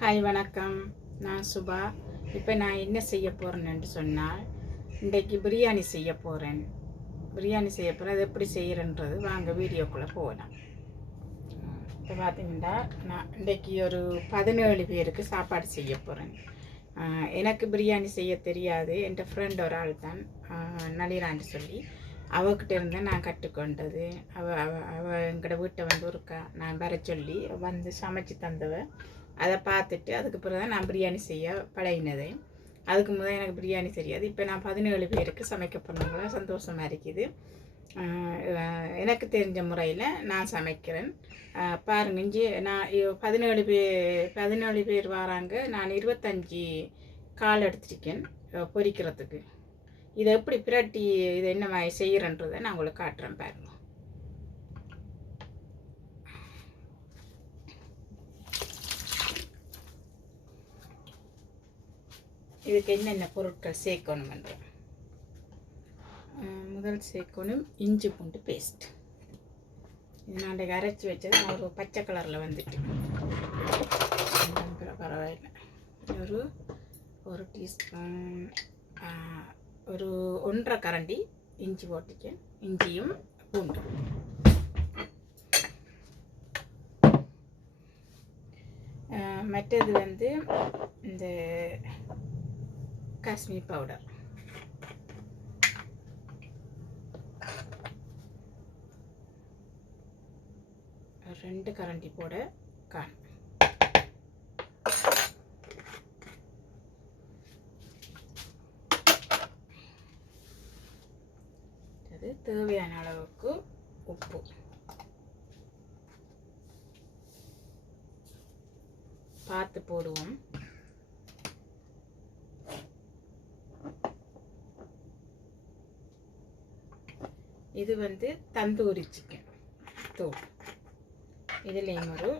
Hi வணக்கம். நான் சுபா. இப்போ நான் என்ன செய்ய போகிறேன்னு சொன்னால், இன்றைக்கு பிரியாணி செய்ய போகிறேன். அது எப்படி செய்கிறன்றது வாங்க வீடியோக்குள்ளே போகலாம். இப்போ பார்த்தீங்கன்னா நான் இன்றைக்கி ஒரு 17 பேருக்கு சாப்பாடு செய்ய போகிறேன். எனக்கு பிரியாணி செய்ய தெரியாது. என் ஃப்ரெண்ட் ஒரு ஆள் தான் நளிரான்னு சொல்லி அவகிட்ட இருந்தால் நான் கற்றுக்கொண்டது. அவள் எங்களோட வீட்டை வந்து ஒருக்கா நான் வர சொல்லி வந்து சமைச்சு தந்தவ. அதை பார்த்துட்டு அதுக்கு பிறகு தான் நான் பிரியாணி செய்ய பழகினது. அதுக்கு முதல் எனக்கு பிரியாணி தெரியாது. இப்போ நான் 17 பேருக்கு சமைக்க போனவங்கள சந்தோஷமாக இருக்குது. எனக்கு தெரிஞ்ச முறையில் நான் சமைக்கிறேன். பாருங்க, இஞ்சி நான் 17 பேர் வராங்க. நான் 25 கால் எடுத்துருக்கேன் பொரிக்கிறதுக்கு. இதை எப்படி பிரட்டி இதை என்ன மாதிரி செய்கிறன்றதை நான் உங்களுக்கு காட்டுறேன் பாருங்க. இதுக்கு என்னென்ன பொருட்கள் சேர்க்கணுமென்ற முதல் சேர்க்கணும் இஞ்சி பூண்டு பேஸ்ட். இது நான் அரைச்சி வச்சது நான் ஒரு பச்சை கலரில் வந்துட்டு பரவாயில்லை. ஒரு டீஸ்பூன் ஒரு 1.5 கரண்டி இஞ்சி போட்டுக்கேன். இஞ்சியும் பூண்டு. மற்றது வந்து இந்த காஷ்மீர் பவுடர், ஒரு 2 கரண்டி போட காணும். அது தேவையான அளவுக்கு உப்பு, பார்த்து போடுவோம். இது வந்து தந்தூரி சிக்கன் தூள். இதுலேயும் ஒரு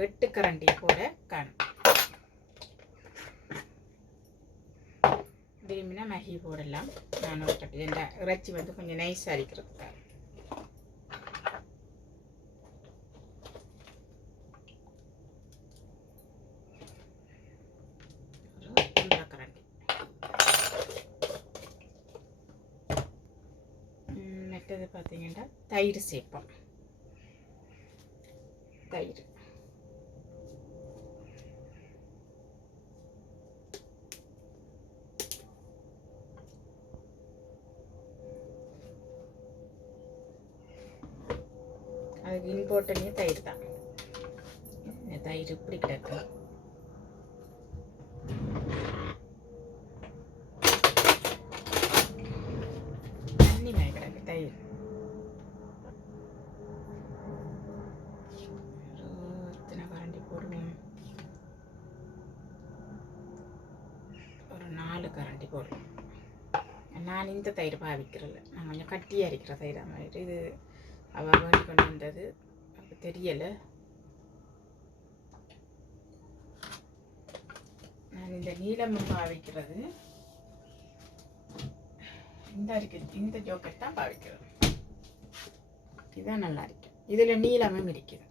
8 கரண்டி போட காணும். விரும்பினா மகி போடலாம். நான் ஒரு கட்டி இறைச்சி வந்து கொஞ்சம் நைஸாக அரிக்கிறதுக்காக. மற்றது பார்த்தீங்கன்னா தயிர் சேர்ப்போம். தயிர் அதுக்கு இம்பார்ட்டன்ட் தயிர் தான். தயிர் இப்படி கிடக்கும். தண்ணி மேலே கிடக்கு தயிர். எத்தனை கரண்டி போடுவோம்? ஒரு 4 கரண்டி போடுவோம். நான் இந்த தயிர் பாவிக்கிறதில்ல. நான் கொஞ்சம் கட்டியாக இருக்கிற தயிர் மாதிரி. இது அவள் வேண்டி கொண்டு வந்தது, அப்போ தெரியலை. நான் இந்த நீளமும் பாவிக்கிறது, இந்த ஜோக்கெட் தான் பாவிக்கிறது. இதுதான் நல்லா இருக்கு. இதில் நீளமும் இருக்குது.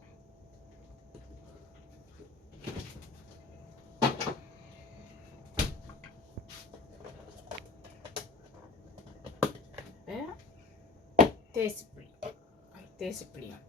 தேசிப்புளியும்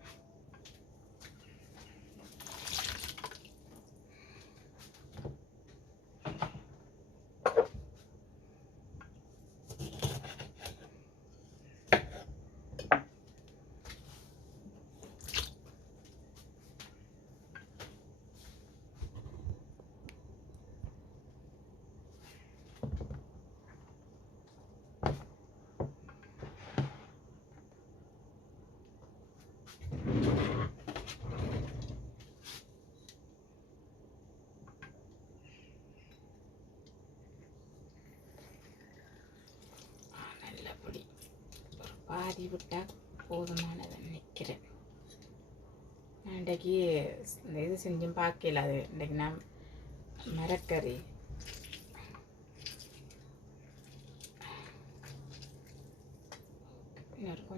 பாதி விட்டால் போதுமானதை நினைக்கிறேன். இன்றைக்கி இந்த இது செஞ்சும் பார்க்கல. அது இன்றைக்கி நான் மரக்கறி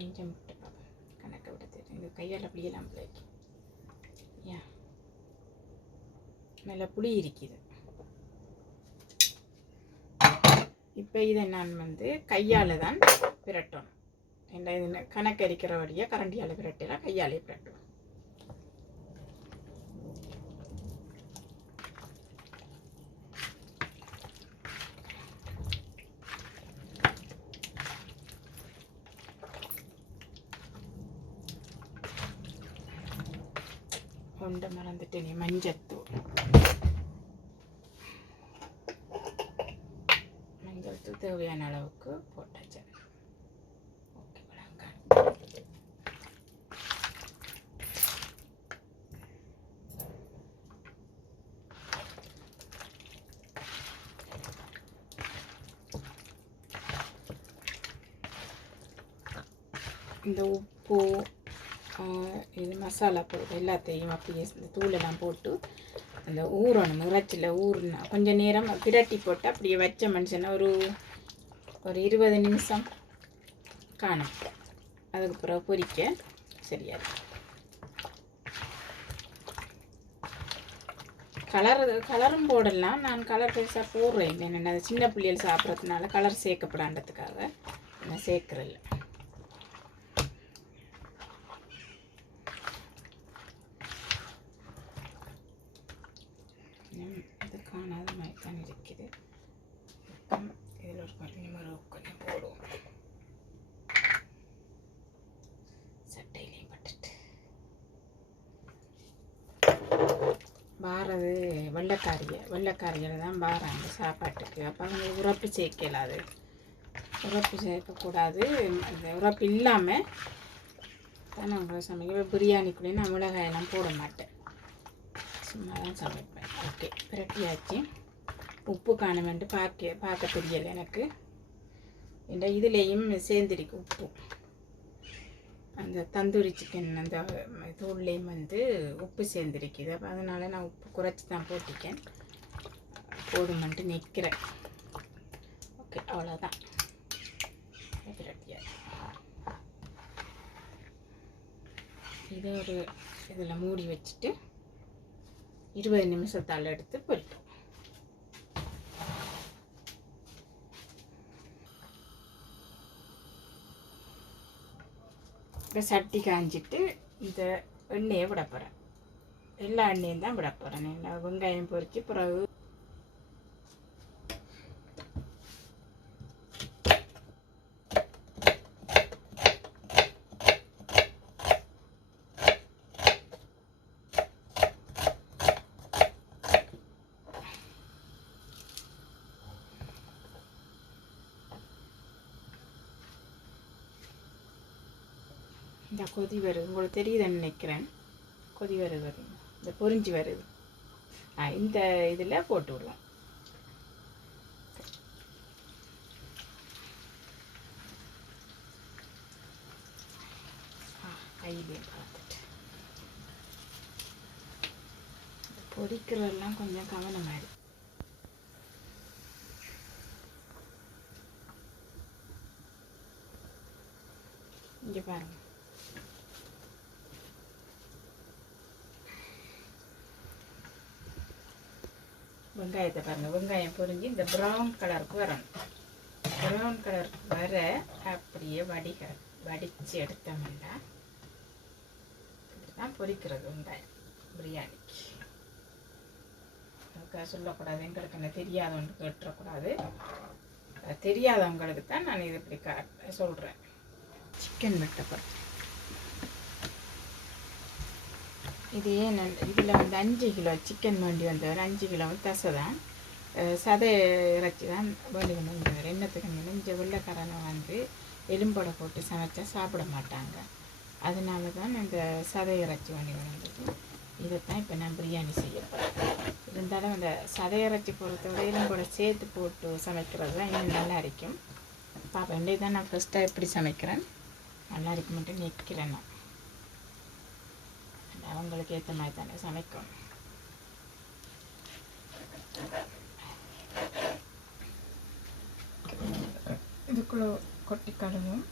கொஞ்சம் விட்டு பார்ப்போம். கணக்கை விட தெரியும். இந்த கையால் அப்படியெல்லாம் பிள்ளைக்கு ஏன் நல்ல புளி இருக்குது. இப்போ இதை நான் கையால் தான் பிரட்டணும். என்ன இது கணக்கு அரிக்கிற வழியாக கரண்டியால் பிரட்டலாம், கையாலே பிரட்டணும். கொண்ட மறந்துட்டு நீ மஞ்சத்தூள் தேவையான அளவுக்கு போட்டாச்சு. ஓகே, இந்த உப்பு இது மசாலா போட்டு எல்லாத்தையும் அப்படியே இந்த தூளெல்லாம் போட்டு அந்த ஊறணும். இறைச்சியில் ஊறினா கொஞ்சம் நேரம் பிரட்டி போட்டு அப்படியே வச்ச மனுஷனை ஒரு 20 நிமிஷம் காணும். அதுக்கு பிறகு பொரிக்க சரியா இருக்கும். கலரும் போடலாம். நான் கலர் பெருசாக போடுறேன். என்னென்ன சின்ன பிள்ளைகள் சாப்பிட்றதுனால கலர் சேர்க்கப்படான்றதுக்காக நான் சேர்க்குறேன். இது காணாத மாதிரி தான் இருக்குது. இதில் ஒரு கொஞ்சம் போடுவோம். சட்டையிலையும் பட்டுட்டு வாரது வெள்ளைக்காரியில் தான் வாராங்க சாப்பாட்டுக்கு. அப்போ அவங்க உரப்பு சேர்க்கலாது. உரப்பு சேர்க்கக்கூடாது. அந்த உரப்பு இல்லாமல் தான் நாங்கள் சமைக்க. பிரியாணிக்குள்ளே நான் மிளகாயெல்லாம் போட மாட்டேன், சும்மா தான் சமைப்பேன். ஓகே, பிரட்டியாச்சு. உப்பு காணுமென்று பார்க்க தெரியலை எனக்கு. இந்த இதுலேயும் சேர்ந்துருக்கு உப்பு. அந்த தந்தூரி சிக்கன் அந்த தூள்லேயும் உப்பு சேர்ந்துருக்குது. அப்போ அதனால் நான் உப்பு குறைச்சி தான் போட்டிருக்கேன். போடுமென்ட்டு நிற்கிறேன். ஓகே, அவ்வளோதான். பிரட்டியாச்சு. இதை ஒரு இதில் மூடி வச்சுட்டு 20 நிமிஷத்தால் எடுத்து பொரிப்போம். இப்போ சட்டி காஞ்சிட்டு இந்த எண்ணெயை விட போகிறேன். எல்லா எண்ணெயும் தான் விட போகிறேன். வெங்காயம் பொரித்து பிறகு இந்த கொதி வருது. உங்களுக்கு தெரியுதுன்னு நினைக்கிறேன். கொதி வருது, இந்த பொரிஞ்சு வருது. இந்த இதில் போட்டு விடுவோம். கையிலையும் பார்த்துட்டு பொரிக்கிறதெல்லாம் கொஞ்சம் கவனமாக இருக்கு. இங்கே பாருங்கள், வெங்காயத்தை பாருங்கள். வெங்காயம் பொரிஞ்சு இந்த ப்ரௌன் கலருக்கு வரணும். ப்ரௌன் கலருக்கு வர அப்படியே வடித்து எடுத்தோம்னா இப்படிதான் பொரிக்கிறது வெங்காயம் பிரியாணிக்கு. சொல்லக்கூடாது, எங்களுக்கு என்ன தெரியாதவங்க கேட்டுறக்கூடாது. தெரியாதவங்களுக்கு தான் நான் இது இப்படி சொல்கிறேன். சிக்கன் வெட்டப்படும். இது ஏன் இதில் 5 கிலோ சிக்கன் வேண்டி வந்தவர். 5 கிலோ தசை தான், சதை இறைச்சி தான் வேண்டி கொண்டு வந்தவர். என்னத்துக்கு நெஞ்ச வெள்ளைக்காரனை எலும்போடை போட்டு சமைச்சா சாப்பிட மாட்டாங்க. அதனால தான் இந்த சதை இறைச்சி வேண்டி வந்தது. இதைத்தான் இப்போ நான் பிரியாணி செய்ய போகிறேன். இருந்தாலும் இந்த சதை இறைச்சி பொறுத்தவரை எலும்போட சேர்த்து போட்டு சமைக்கிறது தான் இன்னும் நல்லா இருக்கும். பாப்பா இன்றைய தான் நான் ஃபஸ்ட்டாக எப்படி சமைக்கிறேன், நல்லா இருக்கும் மட்டும் நிற்கிறேன். நான் அவங்களுக்கு ஏற்ற மாதிரி தானே சமைக்கணும். இதுக்குள்ள கொட்டி கழுவும்.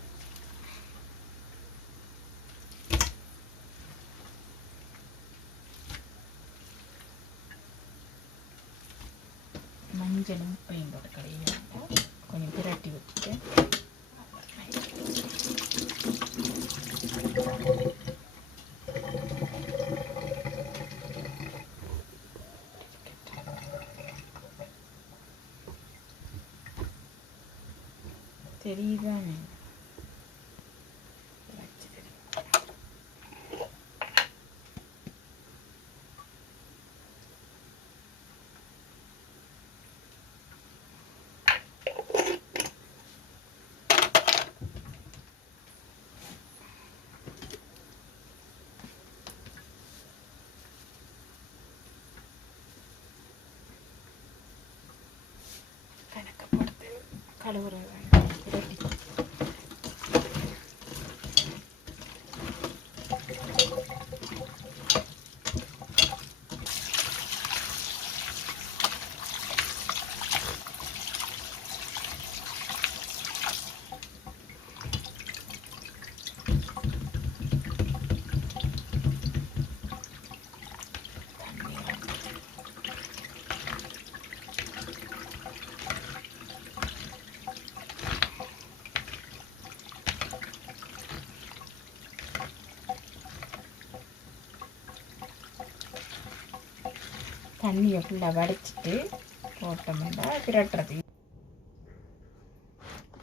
மஞ்சளும் உப்பையும் போட்டு கழுவி கொஞ்சம் பிரட்டி விட்டுட்டு தெரியுதானே கணக்கப்படுத்து கழுவுற பிரட்டி தண்ணியை ஃபுல்லாக வடிச்சிட்டு போட்டோம்னா பிரட்டுறது.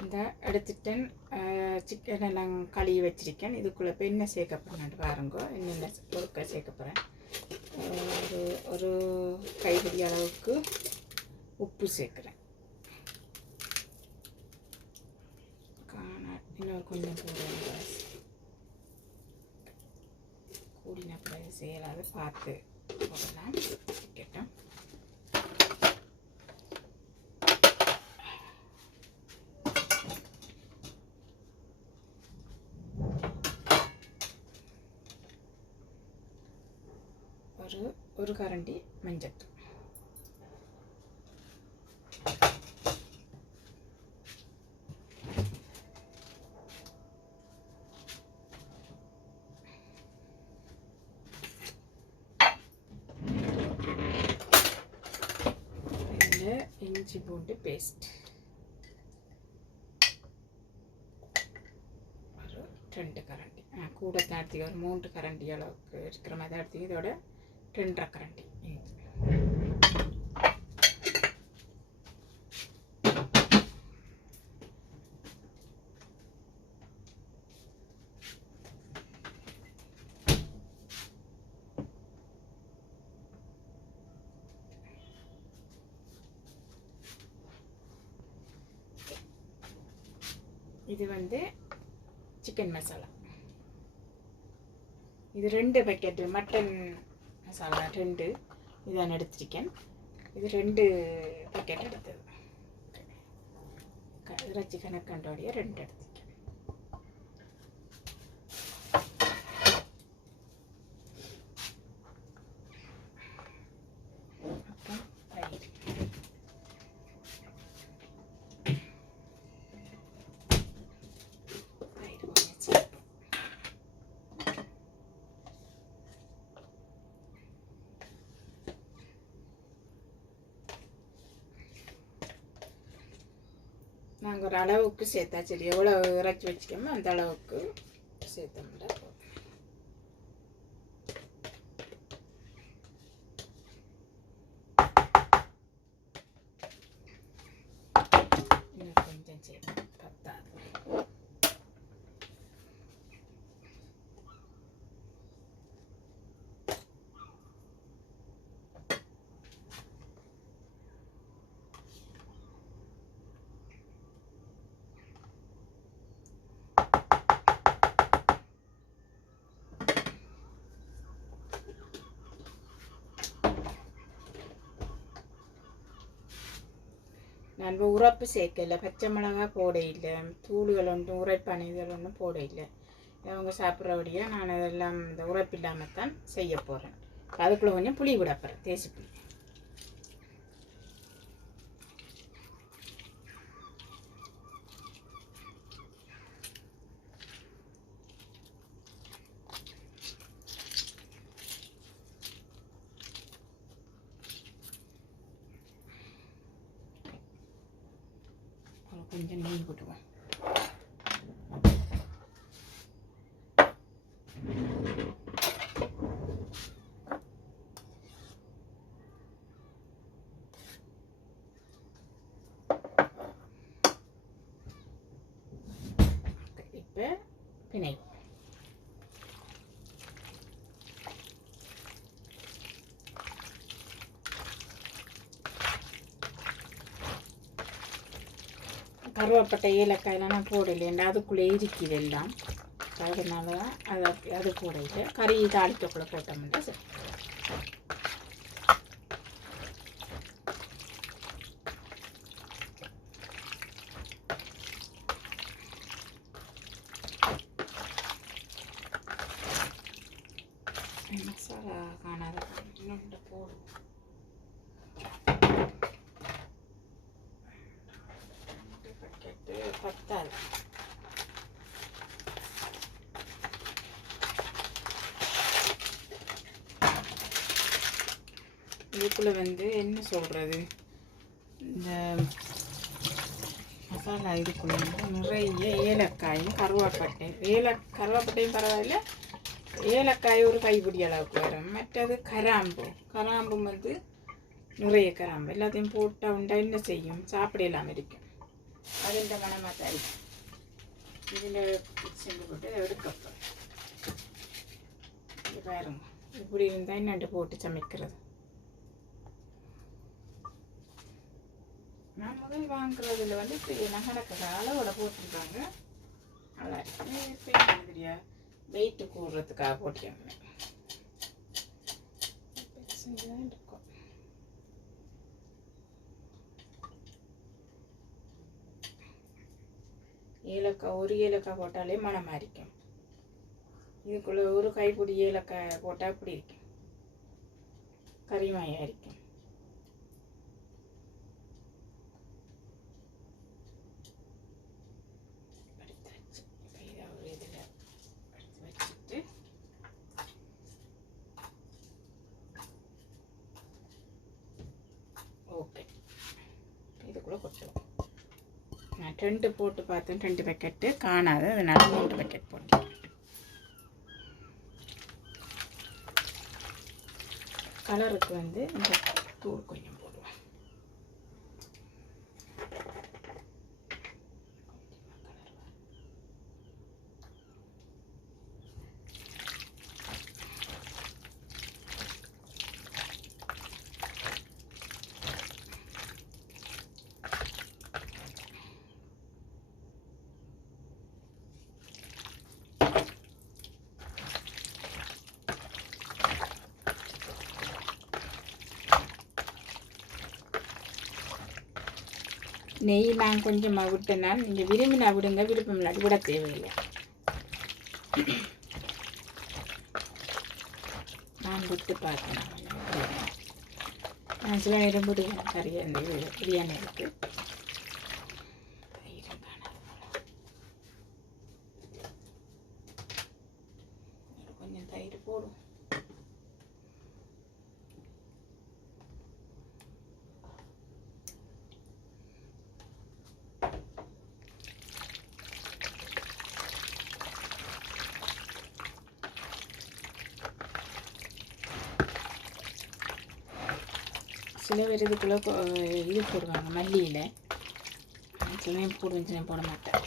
இந்த எடுத்துட்டேன் சிக்கன் எல்லாம் கழுவி வச்சிருக்கேன். இதுக்குள்ளே இப்போ என்ன சேர்க்க போகிறேன் பாருங்க. என்னென்ன பொருட்கள் சேர்க்க போகிறேன். ஒரு கைப்பிடி அளவுக்கு உப்பு சேர்க்குறேன். இன்னொரு கொஞ்சம் போடுறேன். கூடின பிறகு செய்யலாது பார்த்து போடலாம். கேட்டோம் ஒரு கரண்டி மஞ்சத்தூள், இஞ்சி பூண்டு பேஸ்ட் ஒரு 2 கரண்டி, கூட தாழ்த்தி ஒரு 3 கரண்டி அளவுக்கு இருக்கிற மாதிரி தாழ்த்தி, இதோட 2.5 கரண்டி. இது வந்து சிக்கன் மசாலா. இது 2 பேக்கெட் மட்டன் மசாலா 2 இதான் எடுத்திருக்கேன். இது 2 பேக்கெட் எடுத்தது. இறைச்சி கணக்கண்டோடைய 2 எடுத்திருக்கேன். நாங்கள் ஒரு அளவுக்கு சேர்த்தா சரி, எவ்வளோ இறைச்சி வச்சுக்கோமோ அந்த அளவுக்கு சேர்த்தோம்னா இன்னும் கொஞ்சம் சேர்ப்போம், பத்தாது. நான் உரைப்பு சேர்க்கல, பச்சை மிளகா போட இல்லை, தூள்கள் ஒன்றும் உரைப்பான இதழ் ஒன்றும் போட இல்லை. அவங்க சாப்பிட்றபடியாக நான் அதெல்லாம் இந்த உரைப்பு இல்லாமல் தான் செய்ய போகிறேன். அதுக்குள்ளே கொஞ்சம் புளி விட போகிறேன், தேசி புளி. கொஞ்சம் நெய் விடுவோம். இப்போ பிணைவு கருவேப்பட்டை ஏலக்காயெல்லாம் நான் போடலைண்டா அதுக்குள்ளே இருக்குது எல்லாம். அதனால தான் அது போடல. கறி தாளிக்கக்குள்ளே போட்டோம்னா சரி. மசாலா காணாத போடும். பத்தாது. இதுக்குள்ள என்ன சொல்றது, இந்த மசாலா இதுக்குள்ள நிறைய ஏலக்காயும் கருவேப்பட்டையும் கருவேப்பட்டையும் பரவாயில்ல, ஏலக்காய் ஒரு கைப்பிடி அளவுக்கு வரும். மற்றது கராம்பும் நிறைய கராம்பு எல்லாத்தையும் போட்டால் உண்டா என்ன செய்யும், சாப்பிடலாம் இருக்கும். அது இந்த மனமாக தான் இருக்கும். இதில் செஞ்சு போட்டு எடுக்கப்போம். இது பாருங்க, இப்படி இருந்தால் என்னண்டு போட்டு சமைக்கிறது. நான் முதல் வாங்குறதுல இப்படி நகடக்கிற அளவோட போட்டிருக்காங்க. நல்லா இருக்கு. தெரியா வெயிட்டு கூடுறதுக்காக போட்டிருக்காங்க. இருக்கும். ஒரு ஏலக்காய் போட்டாலே மணமாக இருக்கும். இதுக்குள்ளே ஒரு கைப்பிடி ஏலக்காய் போட்டால் அப்படி இருக்கும், கறிமாயாக இருக்கும். ஒரு இதில் எடுத்து வச்சுட்டு ஓகே, இதுக்குள்ளே கொட்டுவோம். நான் 2 போட்டு பார்த்தேன், 2 பேக்கெட்டு காணாது, அதனால 3 பேக்கெட் போட்டேன். கலருக்கு இந்த தூள் கொஞ்சம் போடுவேன். நெய் நான் கொஞ்சமாக விட்டேனால் நீங்கள் விரும்பினா விடுங்க, விருப்பம் இல்லாட்டி விட தேவையில்லை. நான் விட்டு பார்த்தேன். நான் சில நேரம் விடுவேன். கறியை பிரியாணி இருக்குது. கொஞ்சம் தயிர் போடும். சில பேர் இதுக்குள்ளே இது போடுவாங்க, மல்லியில். சில நேரம் போடுவேன், சில நேரம் போட மாட்டேன்.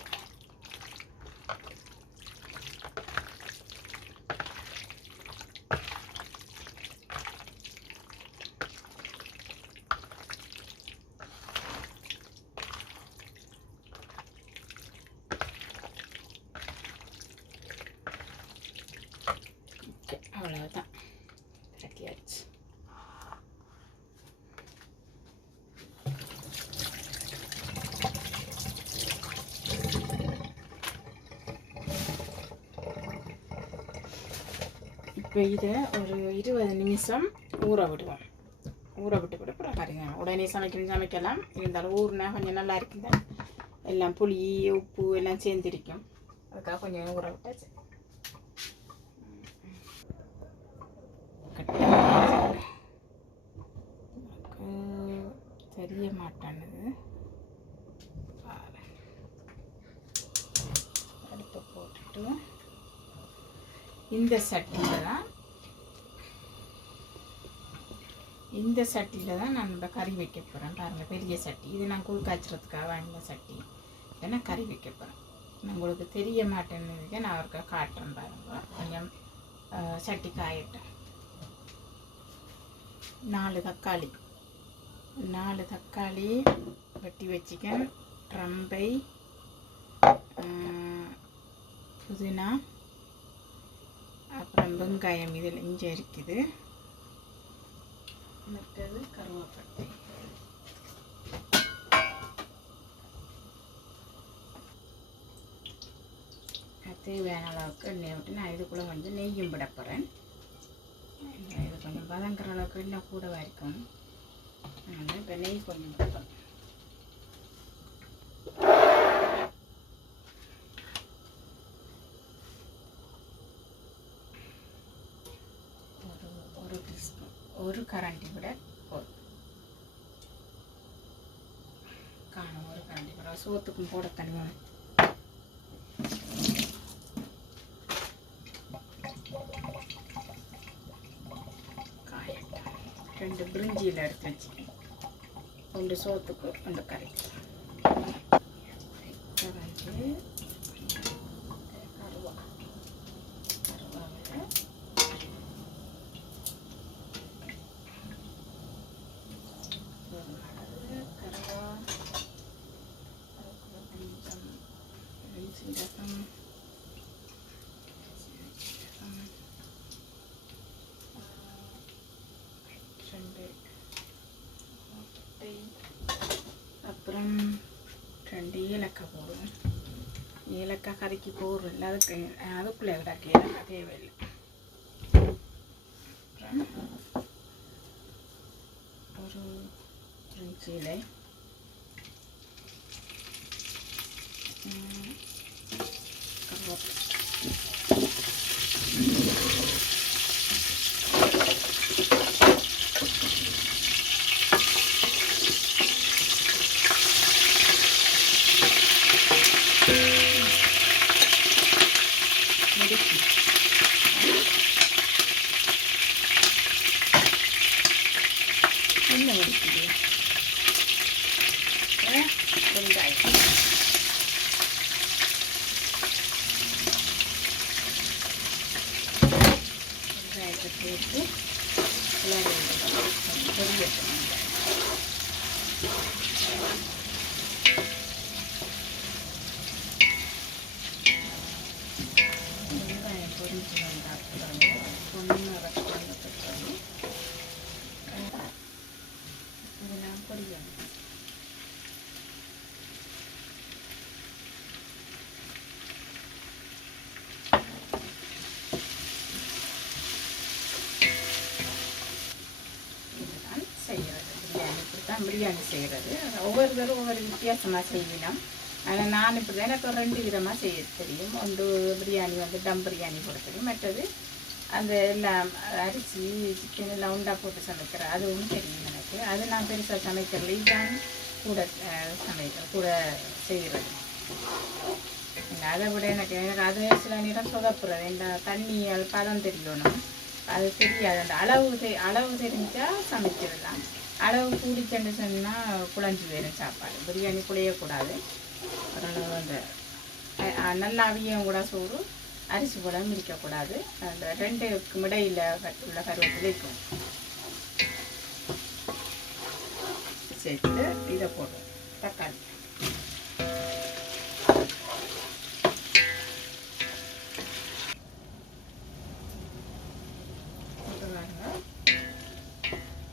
ஓகே, அவ்வளோதான், கட்டியாச்சு. இப்போ இதை ஒரு 20 நிமிஷம் ஊற விடுவோம். ஊற விட்டு கூட அப்புறம் பாருங்க, உடனே சமைக்கலாம். இருந்தாலும் ஊறுனா கொஞ்சம் நல்லா இருக்குங்க. எல்லாம் புளி உப்பு எல்லாம் சேர்ந்துருக்கும். அதுக்காக கொஞ்சம் ஊற விட்டாச்சு. தெரிய மாட்டேன்னுது. போட்டு இந்த சட்டியில் தான் நான் இந்த கறி வைக்க போகிறேன். பாருங்கள், பெரிய சட்டி. இது நான் கூழ் காய்ச்சறதுக்காக வாங்கின சட்டி. இதை நான் கறி வைக்க போகிறேன். நான் உங்களுக்கு தெரிய மாட்டேன்னு நான் அவருக்கு காட்டுறேன். பாருங்கள், கொஞ்சம் சட்டி காயட்டேன். 4 தக்காளி வெட்டி வச்சுக்கேன். ரம்பை, புதினா, அப்புறம் வெங்காயம் இதில் இஞ்சி இருக்குது. மற்றது கருவேப்பட்டை. தேவையான அளவுக்கு எண்ணெய் விட்டு நான் இதுக்குள்ளே கொஞ்சம் நெய்யும் விட போகிறேன். இது கொஞ்சம் வதங்குற அளவுக்கு இன்னும் கூட வரைக்கும் இப்போ நெய் கொஞ்சம் விடப்போம். ஒரு டீஸ்பூன், ஒரு கரண்டி விட போதும். காணும், ஒரு கரண்டி விட சோத்துக்கும் போட தனியாக. காயட்டும். 2 பிரிஞ்சியில் எடுத்து வச்சுக்கேன். 1 சோத்துக்கு 1 கறி. கருவாவில் சீரகம், அப்புறம் 2 ஏலக்காய் போடுவோம். ஏலக்காய் கறிக்கு போடுறோம் இல்லை, அதுக்குள்ளே கிடக்கு ஏலக்காய் தேவையில்லை. ஒரு இலை, கருவேப்பிலை, வெங்காயத்தை போட்டு வெங்காயம் பொரிஞ்சு வந்தால் இதெல்லாம் பொரியணும். பிரியாணி செய்கிறது ஒவ்வொருத்தரும் ஒவ்வொரு வித்தியாசமாக செய்யணும். ஆனால் நான் இப்படி தான் எனக்கு 2 விதமாக செய்ய தெரியும். ஒன்று பிரியாணி டம் பிரியாணி போட தெரியும். மற்றது அந்த எல்லாம் அரிசி சிக்கன் எல்லாம் உண்டா போட்டு சமைக்கிறேன், அதுவும் தெரியும் எனக்கு. அது நான் பெருசாக சமைக்கிறது இதுதான் கூட செய்கிறது. அதை விட எனக்கு அது சில நேரம் சொதப்புறது. இந்த தண்ணி பதம் தெரியணும், அது தெரியாது. அந்த அளவு தெரிஞ்சால் சமைச்சிடலாம். அளவு கூடிச்சென்று சொன்னால் குழஞ்சி வேணும் சாப்பாடு. பிரியாணி குழையக்கூடாது. ஓரளவு அந்த நல்லா அவியும் கூட சோறு, அரிசி கூட மிதிக்கக்கூடாது. அந்த 2க்கும் இடையில் உள்ள கருவேப்பிலைக்கும் சேர்த்து இதை போடுவோம். தக்காளி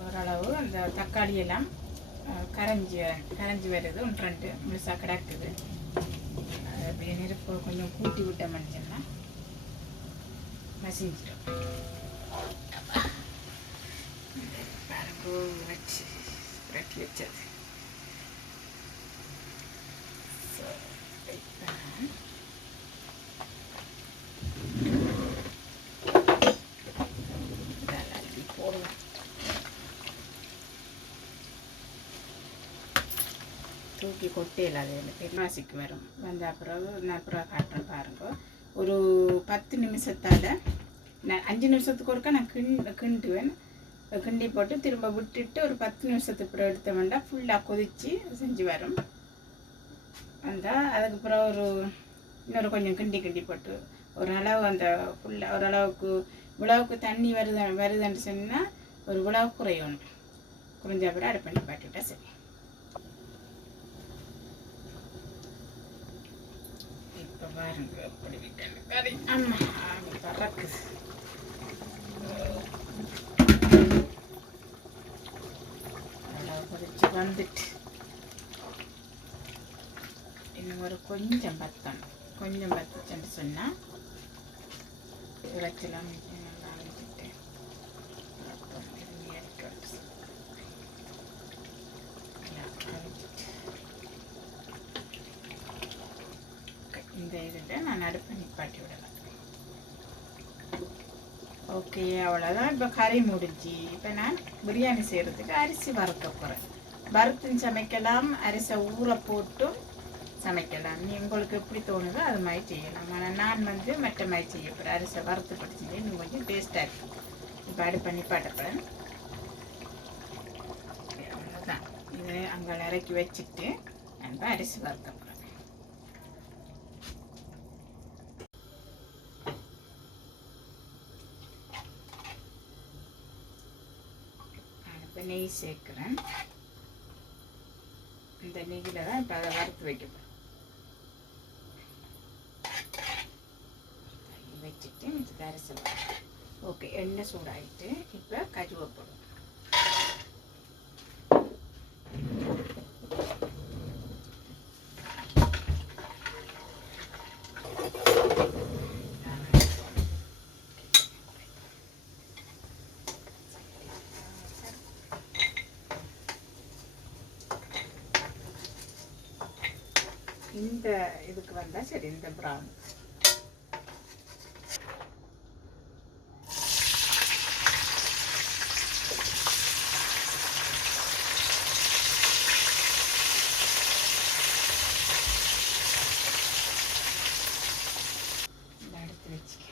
ஓரளவு அந்த தக்காளி எல்லாம் கரைஞ்சி வருது. 1-2 முழுசாக கிடக்குது. அப்படியே நெருப்பு கொஞ்சம் கூட்டி விட்ட மனுஷன்னா மசிஞ்சிடும். வச்சு புரட்டி வச்சது. போடுவேன். தூக்கி கொட்டையில் அது பெருமாசிக்கு வரும். வந்த அப்புறம் நான் காட்டுறேன் பாருங்க. ஒரு 10 நிமிஷத்தால் நான் 5 நிமிஷத்துக்கு ஒருக்கா நான் கிண்டுவேன். கிண்டி போட்டு திரும்ப விட்டுட்டு ஒரு 10 நிமிஷத்துக்கு பிறகு எடுத்த வேண்டாம் ஃபுல்லாக கொதித்து செஞ்சு வரும். வந்தால் அதுக்கப்புறம் இன்னொரு கொஞ்சம் கிண்டி போட்டு ஓரளவு அந்த ஃபுல்லாக ஓரளவுக்கு இவ்வளவுக்கு தண்ணி வருதுன்னு சொன்னால் ஒரு இவ்வளவு குறையணும். குறைஞ்ச அப்புறம் அடுப்பு பண்ணி பாட்டுவிட்டா சரி. இப்போ பாருங்க எப்படி விட்டேன் கறி. ஆமாம் பறக்குது. கொதிச்சு வந்துட்டு இன்னும் ஒரு கொஞ்சம் பத்துச்சுன்னு சொன்னால் இறைச்சலாம் நல்லா அரைச்சிட்டு இந்த இதில் நான் அடுப்பை நிப்பாட்டி விடலாம். ஓகே, அவ்வளோதான். இப்போ கறி முடிஞ்சு இப்போ நான் பிரியாணி செய்கிறதுக்கு அரிசி வறுக்க போகிறேன். வறுத்துன்னு சமைக்கலாம், அரிசை ஊற போட்டும் சமைக்கலாம். நீ உங்களுக்கு எப்படி தோணுதோ அது மாதிரி செய்யலாம். ஆனால் நான் மற்ற மாதிரி செய்ய போகிறேன். அரிசை வறுத்து படிச்சுட்டு இன்னும் கொஞ்சம் டேஸ்ட்டாக இருக்கும். இப்போ அடுப்பு நிப்பாட்டப்பேன். அவ்வளோதான். இதை அங்கே இறக்கி வச்சுட்டு நான் அரிசி வறுக்க போகிறேன். நெய் சேர்க்குறேன். இந்த நெய்யில் தான் இப்போ அதை வறுத்து வைக்கப்படும். வச்சுட்டு இது அரிசி. ஓகே, எண்ணெய் சூடாகிட்டு இப்போ கருவேப்பிலை. இந்த இதுக்கு வந்தால் சரி. இந்த ப்ரௌன் எடுத்து வச்சுக்க.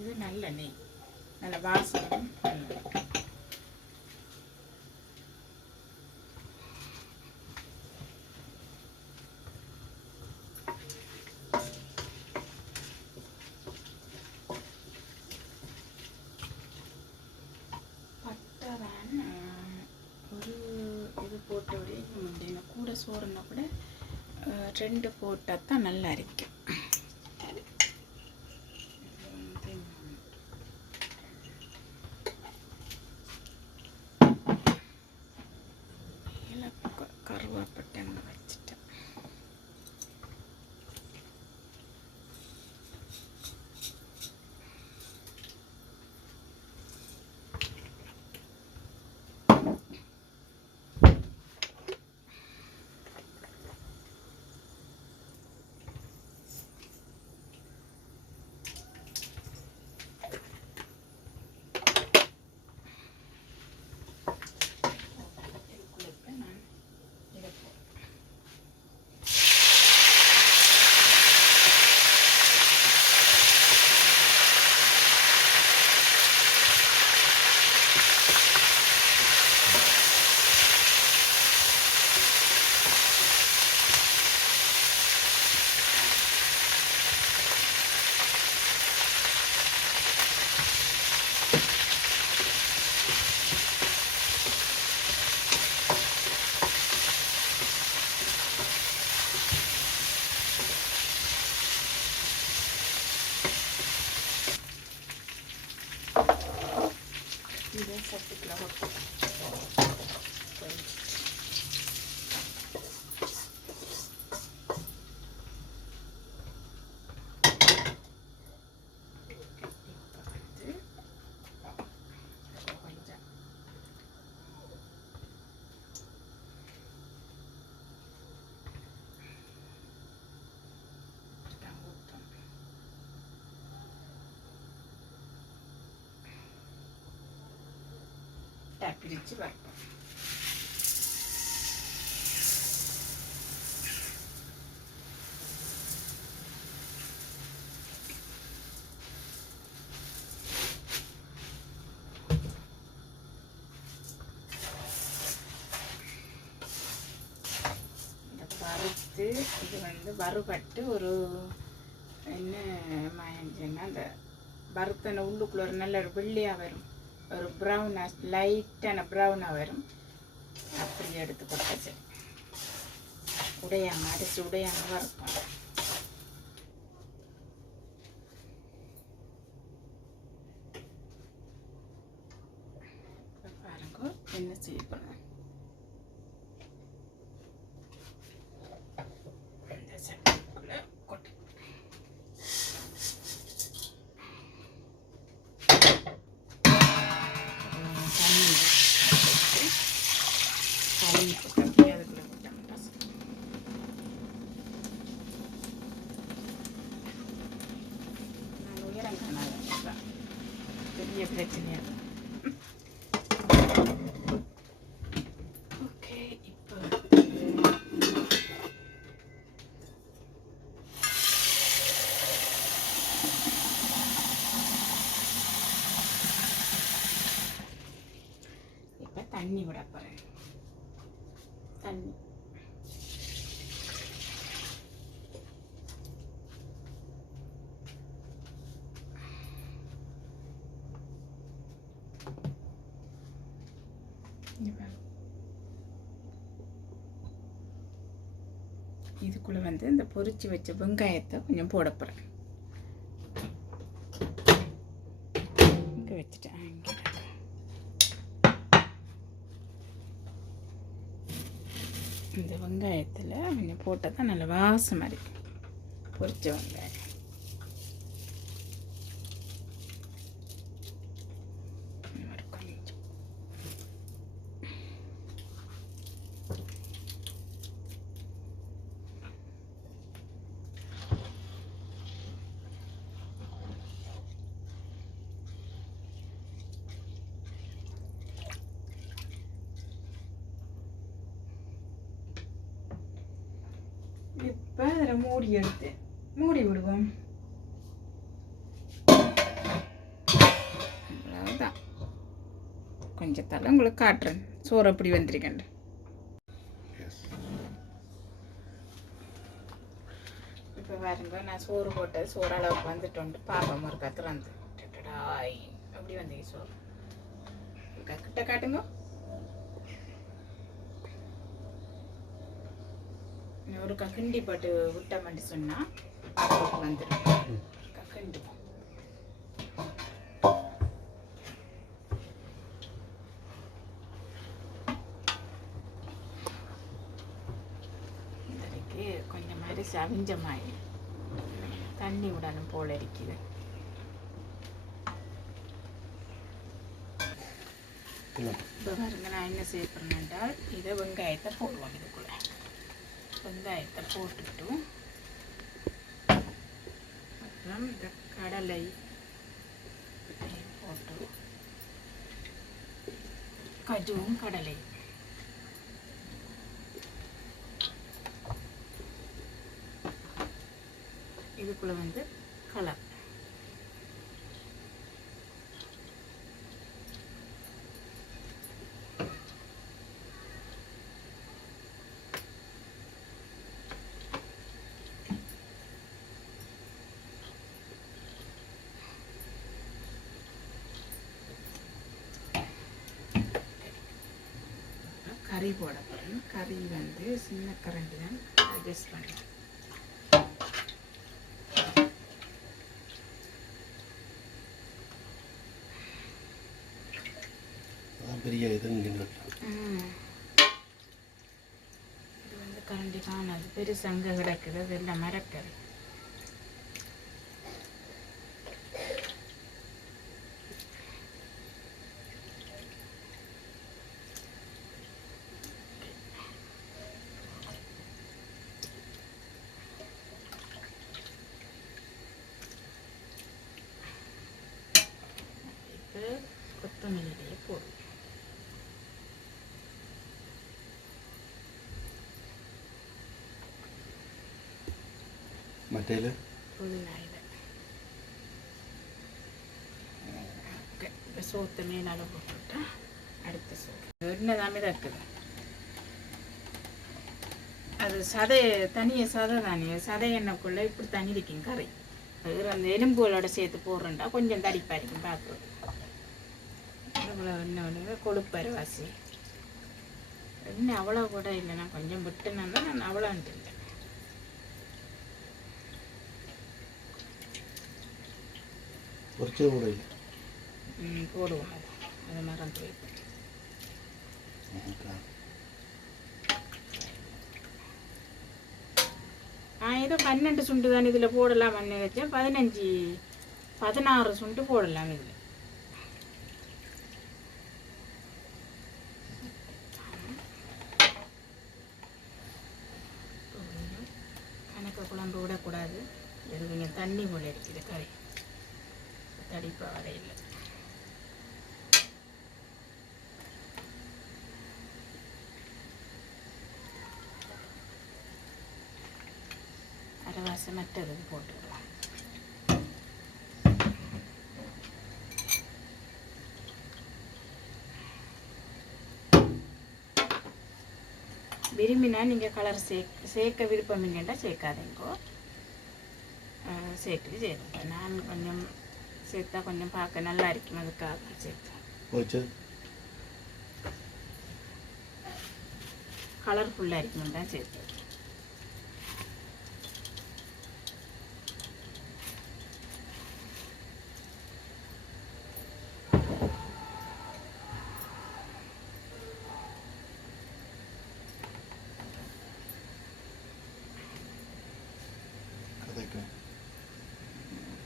இது நல்ல நெய், நல்ல வாசம். பட்டை ஒரு இது போட்டோடே முந்தின கூட சோறுனா கூட 2 போட்டால் தான் நல்லா இருக்கும். கருவேப்பட்டை வச்சுட்டேன். இதை சட்டுக்கலாம். ரெண்டாக பிரித்து வைப்போம். வறுத்து இது வந்து வறுபட்டு ஒரு என்ன மாயஞ்சுன்னா அந்த வறுத்தன உள்ளுக்குள்ள ஒரு நல்ல ஒரு வெள்ளையாக வரும், ஒரு ப்ரௌனாக லைட்டான ப்ரௌனாக வரும். அப்படி எடுத்து கொடுத்தா சரி, உடையாமல் அரிசி உடையாமல் வறுப்போம். பாருங்க என்ன செய்யணும். பெரிய பிரச்சனையாக ஓகே. இப்போ தண்ணி விட போகிறேன். தண்ணி இதுக்குள்ளே வந்து இந்த பொரிச்சு வச்ச வெங்காயத்தை கொஞ்சம் போட போகிறேன். இங்கே வச்சுட்டேன். இங்கே இந்த வெங்காயத்தில் கொஞ்சம் போட்டால் தான் நல்ல வாசம் மாதிரி பொரிச்ச வெங்காயம். இப்போ அதில் மூடி எடுத்து மூடி விடுவோம். அவ்வளோதான். கொஞ்சத்தால் உங்களுக்கு காட்டுறேன் சோறு எப்படி வந்திருக்கேன். இப்போ பாருங்க, நான் சோறு போட்டது சோறு அளவுக்கு வந்துட்டு பாப்பம் ஒரு கத்துல வந்து அப்படி வந்தீங்க சோறு. கிட்ட காட்டுங்க. ஒரு கிண்டி போட்டு விட்டோம்னு சொன்னால் வந்துடும். கிண்டு இதுக்கு கொஞ்சம் மாதிரி சவிஞ்ச மாதிரி தண்ணி விடணும் போல இருக்குது. இப்போ பாருங்க, நான் என்ன செய்யப்படுறேன் என்றால் இதை வெங்காயத்தை போடுவோம். இதுக்குள்ள வெங்காயத்தை போட்டுட்டு அப்புறம் இந்த கடலை போட்டு கஜுவும் கடலை இதுக்குள்ள வந்து கலர் கறி போட போகிறேன். கறி வந்து சின்ன கரண்டி தான் அட்ஜஸ்ட் பண்ணுறேன். பெரிய இது வந்து கரண்டி காணாது, பெருசு அங்கே கிடக்குது. அதெல்லாம் மரக்கறி. கொத்தமல்லியிலேயே போடும். மட்டையில் புதினா இலை. ஓகே, இப்போ சோத்தை மேலால் போட்டுவிட்டா அடுத்த சோறு எண்ணெய் தான் இருக்குது. அது சதை தனியாக சதை தானே, சதை எண்ணெய்க்குள்ளே இப்படி தண்ணி இருக்கும் கறி. அது அந்த எலும்புகளோட சேர்த்து போடுறேன்டா கொஞ்சம் தடிப்பாக இருக்கும் பார்க்குறது. இவ்வளோ எண்ணெய் வந்து கொழுப்பரு வாசி எண்ணெய் அவ்வளோ கூட இல்லைண்ணா, கொஞ்சம் விட்டுனா தான் நான் அவ்வளோன்ட்டு இல்லை. பொரிச்சது கூட இல்லை. போடுவோம் அதை மறந்து வைப்பேன். ஏதோ 12 சுண்டு தான் இதில் போடலாம் நினைச்சேன். 16 சுண்டு போடலாம் இதில். கணக்கு குழம்பு விடக்கூடாது, இது கொஞ்சம் தண்ணி போல இருக்குது கறி, தடிப்பாக வரையில். அரைவாசம் மற்றது போட்டுவிடுவோம். விரும்பினா நீங்கள் கலர் சேர்க்க விருப்பம் இல்லைன்னா சேர்க்காதீங்கோ, சேர்த்து சேர்ப்பேன். நான் கொஞ்சம் சேர்த்தா கொஞ்சம் பார்க்க நல்லா இருக்கும், அதுக்காக சேர்த்தேன். கலர்ஃபுல்லாக இருக்குன்னு தான் சேர்த்தேன்.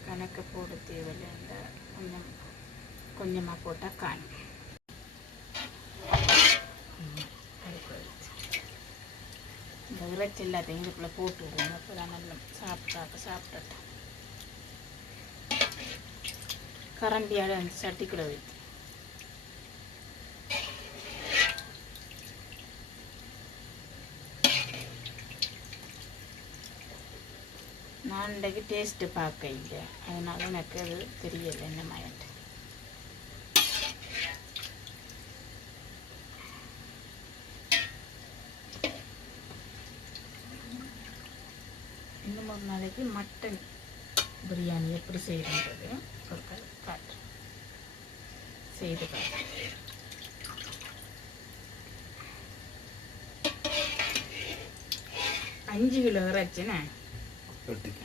கணக்கு போட தேவையில்லை, கொஞ்சம் கொஞ்சமாக போட்டால் காணும். இந்த இறைச்சி எல்லாத்தையும் இதுக்குள்ளே போட்டு விடுவோம், அப்போ தான் நல்லா சாப்பிட்டுட்டோம். கரண்டியால் அந்த சட்டிக்குள்ளே வைத்து நான் இன்றைக்கு டேஸ்ட்டு பார்க்க இல்லை, அதனால எனக்கு அது தெரியலை என்ன மாயிட்டு. இன்னும் ஒரு நாளைக்கு மட்டன் பிரியாணி எப்படி செய்யறது ஒரு காட்டு செய்து காட்டு. 5 கிலோ இறைச்சிண்ணே,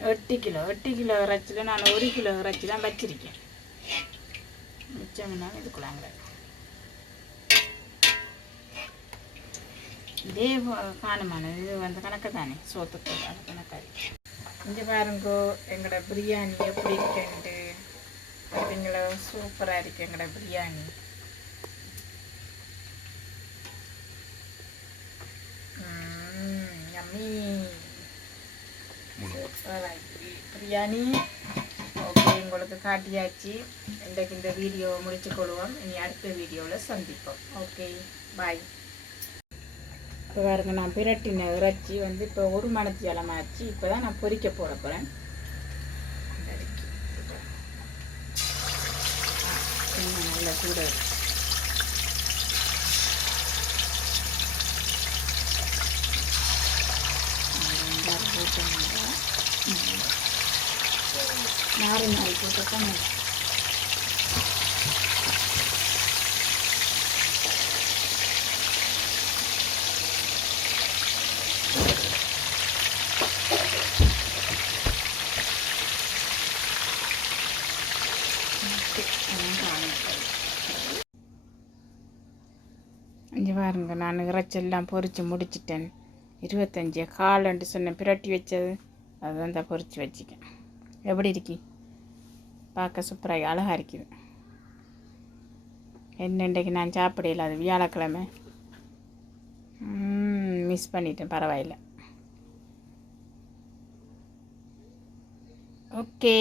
8 கிலோ இறைச்சியில் நான் 1 கிலோ இறைச்சி தான் வச்சிருக்கேன். மிச்சம்னா இதுக்குள்ளாங்க இதே காணுமானது, இது வந்து கணக்கு தானே சோத்துக்கு, அது கணக்காரி. இங்கே பாருங்கோ எங்களோட பிரியாணி எப்படி இருக்குன்ட்டு. பார்த்தீங்களா, சூப்பராக இருக்குது எங்களோட பிரியாணி. யம்மி பிரியாணி. ஓகே, உங்களுக்கு காட்டியாச்சு. இன்றைக்கு இந்த வீடியோவை முடிச்சுக்கொள்வோம். இனி அடுத்த வீடியோவில் சந்திப்போம். ஓகே, பாய். இப்போ பாருங்க, நான் பிரட்டின இறைச்சி வந்து இப்போ 1 மணித்தியாலமாச்சு. இப்போ தான் நான் பொரிக்க போட போகிறேன். நல்லா சூட நாரி போட்டுதான் இங்கே பாருங்க, நான் இறைச்செல்லாம் பொரித்து முடிச்சிட்டேன். 25 காலண்டு சொன்னேன், பிரட்டி வச்சது அதுதான் தான் பொரித்து வச்சுக்கேன். எப்படி இருக்கி பார்க்க சூப்பராக அழகாக இருக்குது. என்னண்டைக்கு நான் சாப்பிடல, அது வியாழக்கிழமை மிஸ் பண்ணிட்டேன், பரவாயில்லை. ஓகே.